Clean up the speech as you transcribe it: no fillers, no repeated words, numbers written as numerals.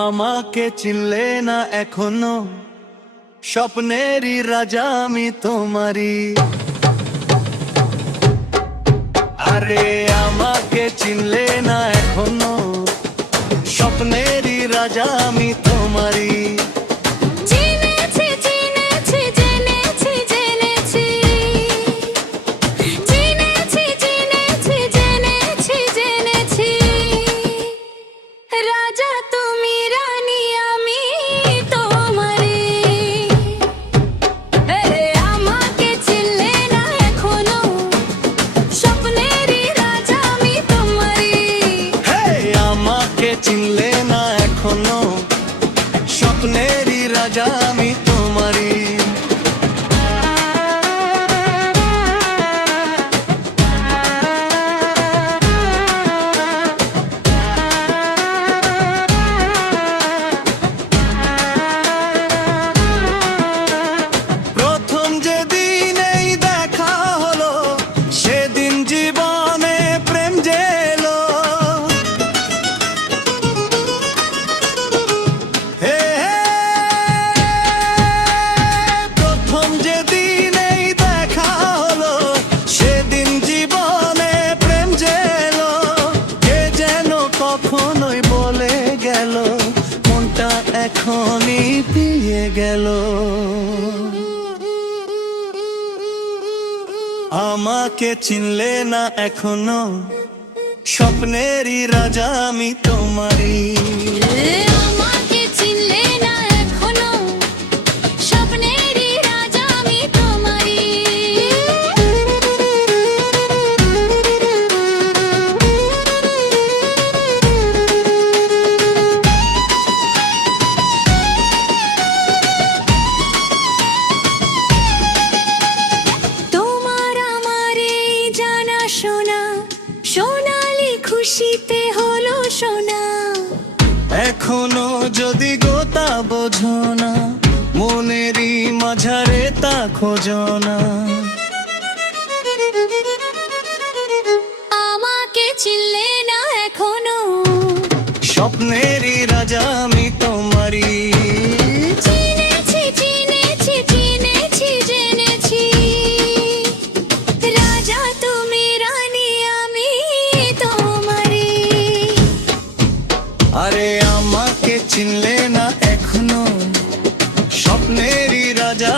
আমাকে চিনলে না এখনো, স্বপ্নেরই রাজা আমি তোমারই। আরে আমাকে চিনলে না এখনো, স্বপ্নেরই রাজা আমি তোমারই। চিনলে না এখনো, স্বপ্নেরই রাজা আমি তোমারই। প্রথম যেদিন এই দেখা হলো, সেদিন জীবনে প্রেম জেলো। কখনোই বলে গেল, মনটা এখনই পিয়ে গেল। আমাকে চিনলে না এখনো, স্বপ্নেরই রাজা আমি তোমারই। সোনালি খুশিতে হলো সোনা, এখনো যদি গোতা বোঝো না, মনেরই মাঝারে তা খোঁজো না। আমাকে চিনলে না এখনো, স্বপ্নেরই রাজা আমি তোমারই। আরে আমাকে চিনলে না এখনো, স্বপ্নেরই রাজা।